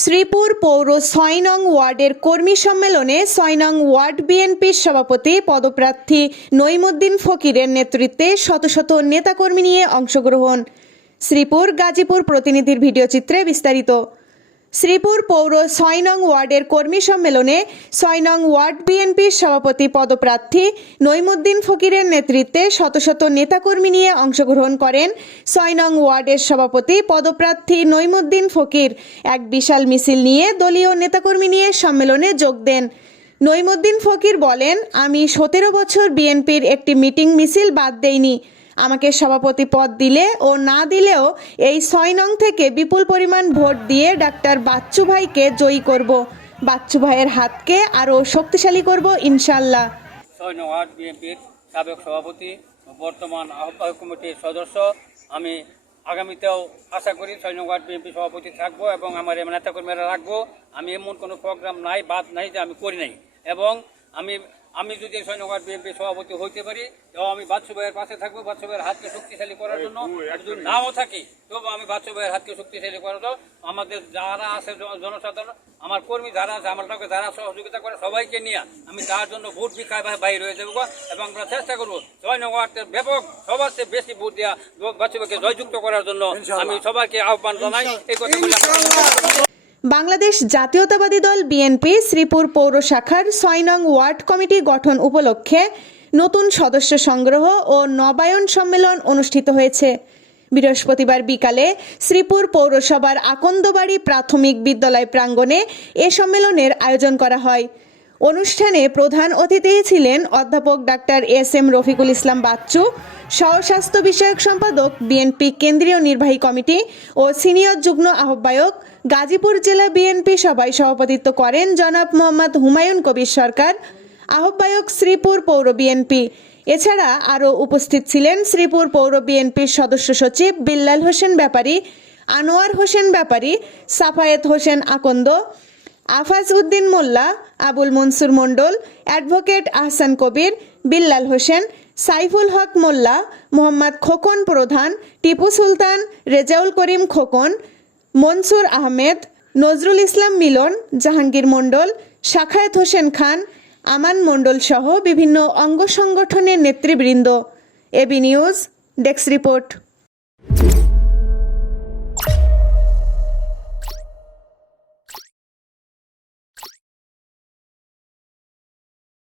শ্রীপুর পৌর ৬ নং ওয়ার্ডের কর্মী সম্মেলনে ৬ নং ওয়ার্ড বিএনপির সভাপতি পদপ্রার্থী নঈমুদ্দিন ফকিরের নেতৃত্বে শত শত নেতাকর্মী নিয়ে অংশগ্রহণ। শ্রীপুর গাজীপুর প্রতিনিধির ভিডিওচিত্রে বিস্তারিত। শ্রীপুর পৌর ৬ নং ওয়ার্ডের কর্মী সম্মেলনে ৬ নং ওয়ার্ড বিএনপির সভাপতি পদপ্রার্থী নঈমুদ্দিন ফকিরের নেতৃত্বে শত শত নেতাকর্মী নিয়ে অংশগ্রহণ করেন। ৬ নং ওয়ার্ডের সভাপতি পদপ্রার্থী নঈমুদ্দিন ফকির এক বিশাল মিছিল নিয়ে দলীয় নেতাকর্মী নিয়ে সম্মেলনে যোগ দেন। নঈমুদ্দিন ফকির বলেন, আমি ১৭ বছর বিএনপির একটি মিটিং মিছিল বাদ দেইনি। আমাকে সভাপতি পদ দিলে ও না দিলেও এই ৬ নং থেকে বিপুল পরিমাণ ভোট দিয়ে ডাক্তার বাচ্চু ভাইকে জয়ী করব। বাচ্চু ভাইয়ের হাতকে আরও শক্তিশালী করব ইনশাল্লাহ। ৬ নং ওয়ার্ড বিএনপির সাবেক সভাপতি, বর্তমান আহ্বায়ক কমিটির সদস্য। আমি আগামীতেও আশা করি ৬ নং ওয়ার্ড বিএনপি সভাপতি থাকবো এবং আমার নেতাকর্মীরা রাখবো। আমি এমন কোনো প্রোগ্রাম নাই, বাদ নাই যে আমি করি নাই। এবং আমি যদি ৬ নং ওয়ার্ড বিএনপি সভাপতি হইতে পারি তো আমি বাচ্চু ভাইয়ের পাশে থাকবো। বাচ্চু ভাইয়ের হাতকে শক্তিশালী করার জন্য, যদি নাও থাকি তবু আমি বাচ্চু ভাইয়ের হাতকে শক্তিশালী করার জন্য আমাদের যারা আছে জনসাধারণ, আমার কর্মী যারা আছে, আমার লোকে যারা সহযোগিতা করে সবাইকে নিয়ে আমি তার জন্য ভোট ভিক্ষায় বাইরে হয়ে যাবো এবং আমরা চেষ্টা করবো ৬ নং ওয়ার্ডের ব্যাপক সবার চেয়ে বেশি ভোট দেওয়া বাচ্চু ভাইকে জয়যুক্ত করার জন্য আমি সবাইকে আহ্বান জানাই। এই কথা বলে বাংলাদেশ জাতীয়তাবাদী দল বিএনপি শ্রীপুর পৌর শাখার ৬ নং ওয়ার্ড কমিটি গঠন উপলক্ষে নতুন সদস্য সংগ্রহ ও নবায়ন সম্মেলন অনুষ্ঠিত হয়েছে। বৃহস্পতিবার বিকালে শ্রীপুর পৌরসভার আকন্দবাড়ি প্রাথমিক বিদ্যালয় প্রাঙ্গণে এ সম্মেলনের আয়োজন করা হয়। অনুষ্ঠানে প্রধান অতিথি ছিলেন অধ্যাপক ডাক্তার এস.এম. রফিকুল ইসলাম বাচ্চু, সহস্বাস্থ্য বিষয়ক সম্পাদক বিএনপি কেন্দ্রীয় নির্বাহী কমিটি ও সিনিয়র যুগ্ম আহ্বায়ক। গাজীপুর জেলা বিএনপি সভায় সভাপতিত্ব করেন জনাব মোহাম্মদ হুমায়ুন কবির সরকার, আহ্বায়ক শ্রীপুর পৌর বিএনপি। এছাড়া আরও উপস্থিত ছিলেন শ্রীপুর পৌর বিএনপির সদস্য সচিব বিল্লাল হোসেন ব্যাপারী, আনোয়ার হোসেন ব্যাপারী, সাফায়েত হোসেন আকন্দ, আফাজ উদ্দিন মোল্লা, আবুল মনসুর মণ্ডল, অ্যাডভোকেট আহসান কবির, বিল্লাল হোসেন, সাইফুল হক মোল্লা, মোহাম্মদ খোকন প্রধান, টিপু সুলতান, রেজাউল করিম খোকন, মনসুর আহমেদ, নজরুল ইসলাম মিলন, জাহাঙ্গীর মণ্ডল, শাখায়েত হোসেন খান, আমান মণ্ডল সহ বিভিন্ন অঙ্গ সংগঠনের নেতৃবৃন্দ। AB news desk report.